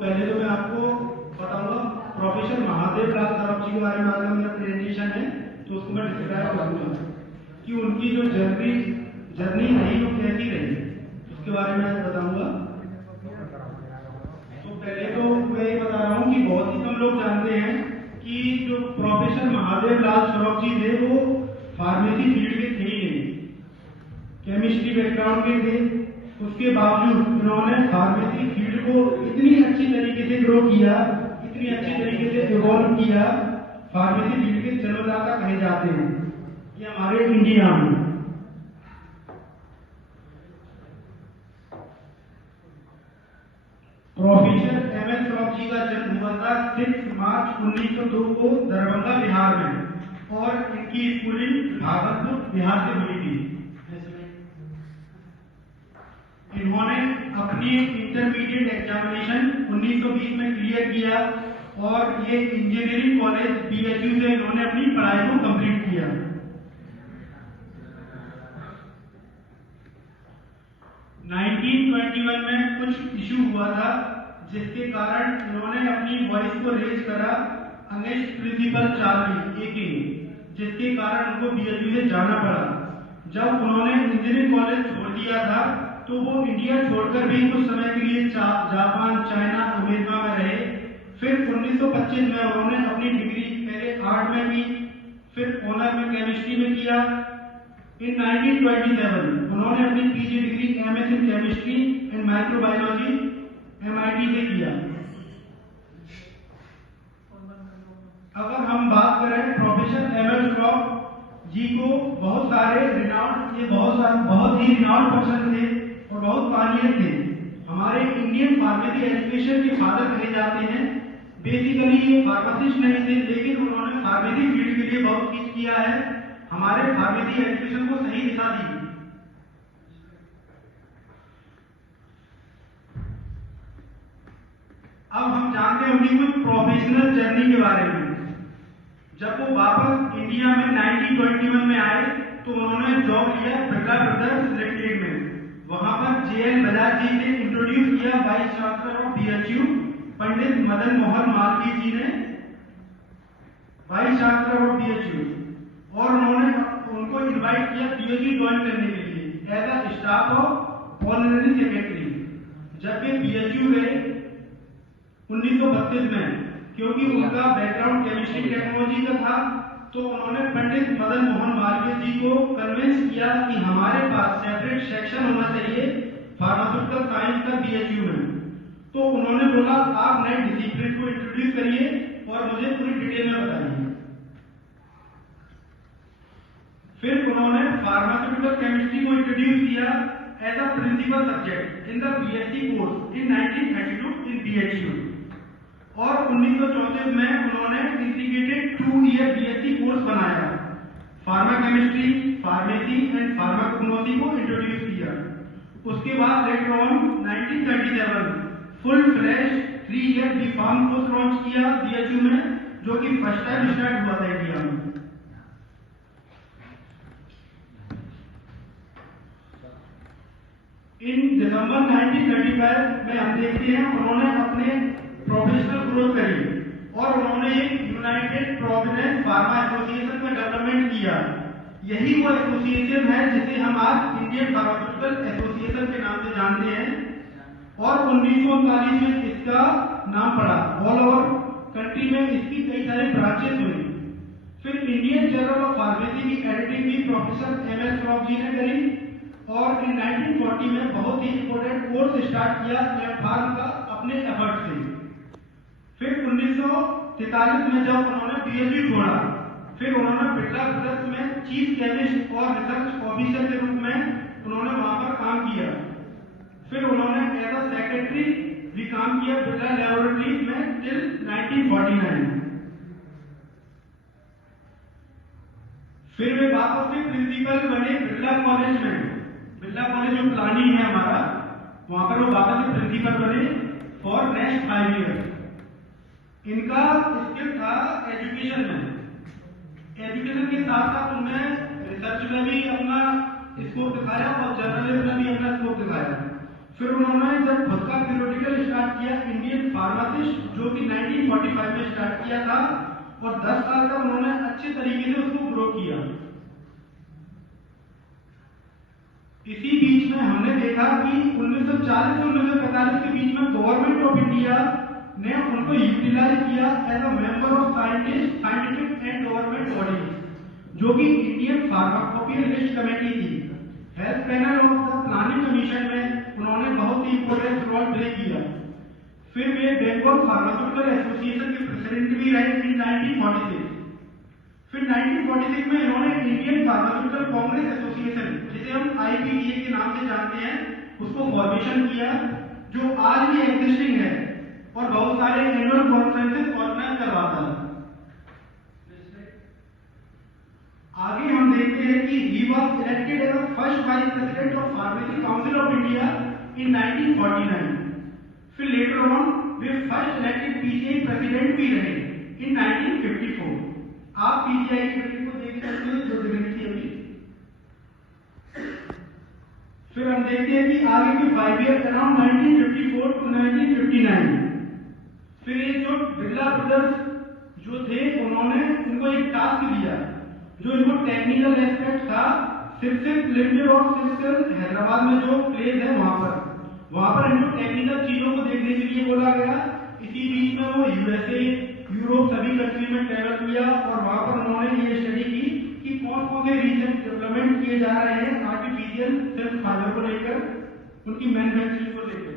पहले तो मैं आपको बताऊंगा प्रोफेसर महादेव लाल सौरभ जी के बारे में। अगर मेरा प्रेजेंटेशन है तो उसको मैं डिस्क्राइब करूंगा कि उनकी जो जर्नी रही वो कैसी रही, उसके बारे में बताऊंगा। तो पहले तो मैं ये बता रहा हूँ कि बहुत ही कम लोग जानते हैं कि जो प्रोफेसर महादेव लाल सौरभ जी थे वो फार्मेसी फील्ड के थे ही नहीं, केमिस्ट्री बैकग्राउंड के थे। उसके बावजूद उन्होंने फार्मेसी फील्ड को इतनी अच्छी तरीके से ग्रो किया, इतनी अच्छी तरीके से इवॉल्व किया, फार्मेसी फील्ड के जन्मदाता कहे जाते हैं ये हमारे इंडिया में। Professor MS. सौरभ जी का जन्म हुआ था 6 मार्च 1902 को दरभंगा बिहार में, और इनकी स्कूलिंग भागलपुर बिहार से हुई थी। इन्होंने अपनी इंटरमीडिएट एग्जामिनेशन 1920 में क्लियर किया और ये इंजीनियरिंग कॉलेज BHU से इन्होंने अपनी पढ़ाई को कंप्लीट किया। 1921 में कुछ इशू हुआ था जिसके कारण इन्होंने अपनी वॉइस को रेज करा अगेंस्ट प्रिंसिपल चार्ली एकिंग, जिसके कारण उनको BHU से जाना पड़ा। जब उन्होंने इंजीनियरिंग कॉलेज छोड़ दिया था तो वो इंडिया छोड़कर भी कुछ समय के लिए जापान, चाइना, अमेरिका में रहे। फिर 1925 में उन्होंने अपनी डिग्री पहले आर्ट में की, फिर ऑनर में केमिस्ट्री में किया। इन 1927 उन्होंने अपनी PG degree MS in chemistry and microbiology MIT से किया। अगर हम बात करें प्रोफेसर एम.एस. सौरभ जी को, बहुत ही रिनाउंड पर्सन थे और बहुत मानिए थे। हमारे इंडियन फार्मेसी एजुकेशन के फादर कहे जाते हैं। बेसिकली ये फार्मासिस्ट नहीं थे, लेकिन उन्होंने फार्मेसी फील्ड के लिए बहुत कुछ किया है, हमारे फार्मेसी एजुकेशन को सही दिशा दी। अब हम जानते हैं उनकी कुछ प्रोफेशनल जर्नी के बारे में। जब वो वापस इंडिया में 1921 में आए तो उन्होंने जॉब लिया बिरला ब्रदर्स लिमिटेड में। वहां पर JL बजाज जी ने इंट्रोड्यूस किया vice chancellor of BHU Pandit Madan Mohan Malviya जी ने, वाइस चांसलर ऑफ BHU, और उन्होंने उनको इनवाइट किया BHU ज्वाइन करने के लिए as a staff of honorary secretary. जब वे BHU गए 1932 में, क्योंकि उनका बैकग्राउंड केमिस्ट्री टेक्नोलॉजी का था, तो उन्होंने पंडित मदन मोहन मालवीय जी को कन्विंस किया कि हमारे पास सेपरेट सेक्शन होना चाहिए फार्मास्यूटिकल साइंस का BHU में। तो उन्होंने बोला आप नए डिसिप्लिन को इंट्रोड्यूस करिए और मुझे पूरी डिटेल में बताइए। फिर उन्होंने फार्मास्यूटिकल केमिस्ट्री को इंट्रोड्यूस किया as a principal subject in the BSc course in 1932 in BHU, और 1934 में उन्होंने इंटीग्रेटेड 2 ईयर BSc कोर्स बनाया, pharma chemistry, pharmacy and pharmacognosy को इंट्रोड्यूस किया। उसके बाद later on 1937 full flash 3 year B.Pharm course launch किया BHU में, जो कि फर्स्ट टाइम स्टार्ट हुआ था इंडिया में। इन दिसंबर 1935 में हम देखते हैं उन्होंने अपने प्रोफेशनल ग्रोथ करी और उन्होंने एक यूनाइटेड प्रोविडेंस फार्मा एसोसिएशन का डेवलपमेंट किया। यही वो एसोसिएशन है जिसे हम आज इंडियन फार्मास्यूटिकल एसोसिएशन के नाम से जानते हैं, और 1939 में इसका नाम पड़ा। ऑल ओवर कंट्री में इसकी कई सारे ब्रांचेस हुई। फिर इंडियन जर्नल ऑफ फार्मेसी की एडिटिंग भी प्रोफेसर एम.एस. सौरभ जी ने करी, और इन 1940 में बहुत ही इंपॉर्टेंट कोर्स स्टार्ट किया एम.Pharm का अपने एफर्ट से। फिर 1943 में जब उन्होंने BHU छोड़ा, फिर उन्होंने बिरला ब्रदर्स में चीफ केमिस्ट और रिसर्च ऑफिसर के रूप में उन्होंने वहां पर काम किया। फिर उन्होंने एज अ सेक्रेटरी भी काम किया बिरला लैबोरेटरीज में टिल 1949। फिर वे वापस से प्रिंसिपल बने बिरला कॉलेज में। बिरला कॉलेज जो प्लानी है हमारा, वहां पर वो वापस से प्रिंसिपल बने फॉर नेक्स्ट 5 ईयर। इनका स्किल था एजुकेशन में, एजुकेशन के साथ साथ उन्होंने रिसर्च में भी अपना स्कोप दिखाया और जर्नलिज्म में भी अपना स्कोप दिखाया। फिर उन्होंने जब खुद का पीरियोडिकल स्टार्ट किया इंडियन फार्मासिस्ट, जो कि 1945 में स्टार्ट किया था, और 10 साल तक उन्होंने अच्छे तरीके से उसको ग्रो किया। इसी बीच में हमने देखा कि 1940 से 1945 के बीच में गवर्नमेंट ऑफ इंडिया ने उनको यूटिलाइज किया as a member of scientific and government body, जो कि इंडियन फार्माकोपियर लिस्ट कमेटी थी। Health panel of the planning commission में उन्होंने बहुत ही इंपॉर्टेंट रोल प्ले किया। फिर वे बंगाल फार्मास्यूटिकल एसोसिएशन के प्रेसिडेंट भी रहे इन 1946। फिर 1946 में इन्होंने इंडियन फार्मास्यूटिकल कांग्रेस एसोसिएशन, जिसे हम IPCA के नाम से जानते हैं, उसको फॉर्मेशन किया, जो आज भी एग्जिस्टिंग है और बहुत सारे एनुअल कॉन्फ्रेंसेस ऑर्गेनाइज करवाता है। आगे हम देखते हैं कि he was elected as the first vice president of Pharmacy Council of India in 1949। फिर later on way first elected PCI president भी रहे in 1954। आप PCI की मीटिंग को देख सकते हैं जो डिबेट थी अभी। फिर हम देखते हैं कि आगे की 5 ईयर अराउंड 1954 टू 1959। फिर ये जो बिरला ब्रदर्स जो थे, उन्होंने इनको एक टास्क दिया, जो इनको टेक्निकल एस्पेक्ट था। सिर्फ लिमिटेड और सिर्फ हैदराबाद में जो प्लेस है वहां पर इनको टेक्निकल चीजों को देखने के लिए बोला गया। इसी बीच में वो USA, यूरोप सभी कंट्री में ट्रैवल किया और वहां पर उन्होंने ये स्टडी की कि कौन कौन से रिसर्च डेवलपमेंट किए जा रहे हैं आर्टिफिशियल सेल फाइबर को लेकर, उनकी मैन्युफैक्चरिंग को लेकर।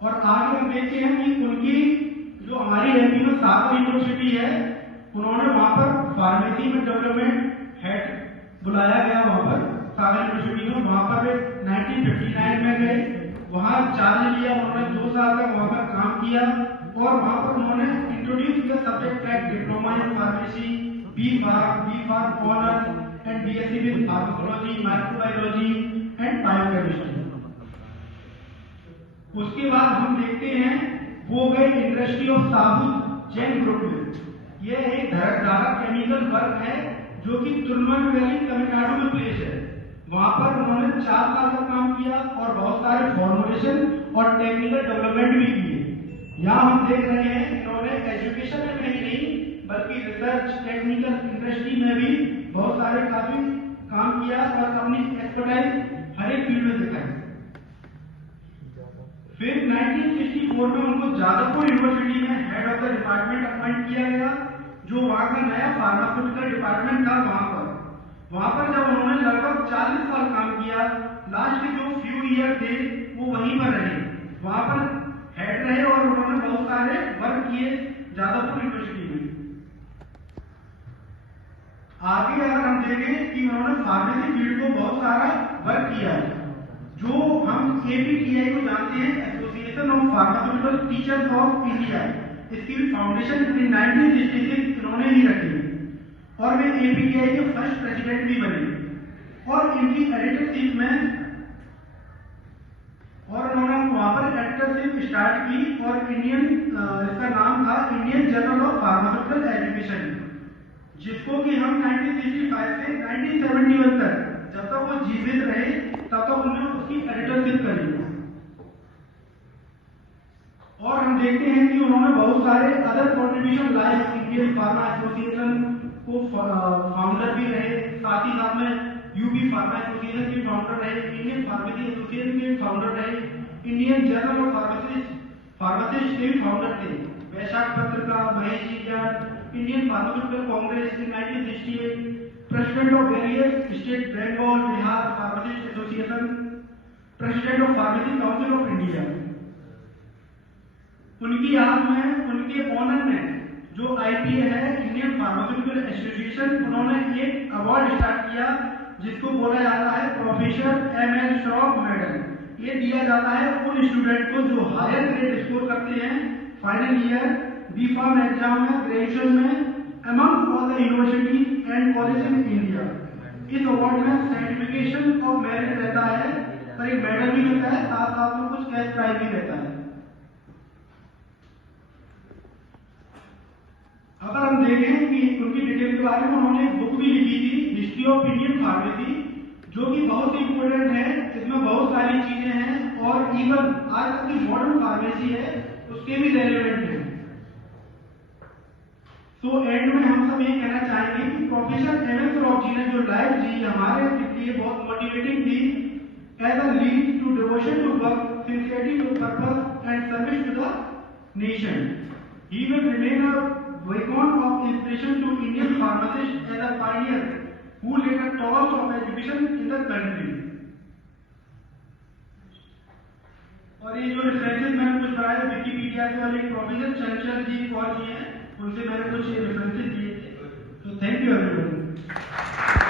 और आगे हम देखते हैं कि उनकी जो हमारी MP में सागर यूनिवर्सिटी है, उन्होंने वहां पर फार्मेसी में डेवलपमेंट हेड बुलाया गया वहां पर सागर यूनिवर्सिटी में। वहां पर वे 1959 में गए, वहां चार्ज लिया, उन्होंने 2 साल तक वहां पर काम किया और वहां पर उन्होंने इंट्रोड्यूस किया subject track diploma in pharmacy, B.Pharm honours and BSc with pharmacology, microbiology and biochemistry. उसके बाद हम देखते हैं वो गए इंडस्ट्री ऑफ साबुत जैन ग्रुप में। यह एक धारक केमिकल वर्क है जो कि तुलमन वैली तमिलनाडु में प्लेस है। वहां पर उन्होंने 4 साल तक काम किया और बहुत सारे फॉर्मुलेशन और टेक्निकल डेवलपमेंट भी किए। यहाँ हम देख रहे हैं इन्होंने एजुकेशन में कहीं नहीं बल्कि रिसर्च, टेक्निकल, इंडस्ट्री में भी बहुत सारे काफी काम किया और अपनी एक्सपर्टाइज हर एक फील्ड में दिखाई। फिर 1964 में उनको जादवपुर यूनिवर्सिटी में head of the department appoint किया गया, जो वहां का नया फार्मास्यूटिकल डिपार्टमेंट था। वहां पर जब उन्होंने लगभग 40 साल काम किया, लास्ट के जो फ्यू ईयर थे वो वहीं पर रहे, वहां पर हेड रहे और उन्होंने बहुत सारे वर्क किए जादवपुर यूनिवर्सिटी में। आगे अगर हम देखें कि उन्होंने फार्मेसी फील्ड को बहुत सारा वर्क किया, जो हम APTI को जानते हैं, association of pharmaceutical teachers of India. इसकी भी फाउंडेशन 1966 इन्होंने ही रखी और वे APTI के फर्स्ट प्रेसिडेंट भी बने और इनकी एडिटरशिप में और उन्होंने वहां पर एडिटरशिप स्टार्ट की और इसका नाम था Indian journal of pharmaceutical education, जिसको कि हम 1965 से 1971 तक जब तक वो जीवित रहे तब तक उन्होंने उसकी एडिटरशिप करी। और हम देखते हैं कि उन्होंने बहुत सारे other contribution like Indian pharma association को फाउंडर भी रहे, साथ ही साथ में UP फार्मा एसोसिएशन के फाउंडर रहे, इंडियन फार्मेसी एसोसिएशन के फाउंडर रहे, इंडियन जर्नल ऑफ फार्मासिस्ट के फाउंडर थे, Vaishakh Patrika, Mahesh ji Gyan, Indian pharmaceutical congress in 1968, president of various state, Bengal, Bihar pharmacist association, president of pharmacy council of India. उनकी याद में उनके ऑनर में जो IPA है, इंडियन फार्मास्यूटिकल एसोसिएशन, उन्होंने एक अवार्ड स्टार्ट किया जिसको बोला जाता है प्रोफेसर ML श्रॉफ मेडल। ये दिया जाता है उन स्टूडेंट को जो हायर ग्रेड स्कोर करते हैं फाइनल ईयर B.Pharm एग्जाम में, ग्रेजुएशन में, among all the universities and colleges in India। इस अवार्ड में सर्टिफिकेशन ऑफ मेरिट रहता है और एक मेडल भी मिलता है, साथ साथ में कुछ कैश प्राइज भी रहता है। अगर हम देखें कि उनकी डिटेल के बारे में, उन्होंने एक बुक भी लिखी थी, हिस्ट्री ऑफ इंडियन फार्मेसी, जो कि बहुत ही इम्पोर्टेंट है। इसमें बहुत सारी चीजें हैं और इवन आज तक की मॉडर्न फार्मेसी है उसके भी रेलेवेंट है। तो एंड में हम सब ये कहना चाहेंगे कि प्रोफेसर एमएस श्रॉफ जी ने जो लाइफ जी हमारे लिए बहुत मोटिवेटिंग थी। As a lead to devotion to work, sincerity to purpose and service to the nation, he will remain a beacon of inspiration to Indian pharmacists as a pioneer who laid a torch of education in the country। और ये जो references मैंने कुछ बनाए Wikipedia से वाले professor चंचल जी कौर जी हैं, उनसे मैंने कुछ रेफरेंसेस दिए थे। तो थैंक यू एवरीवन।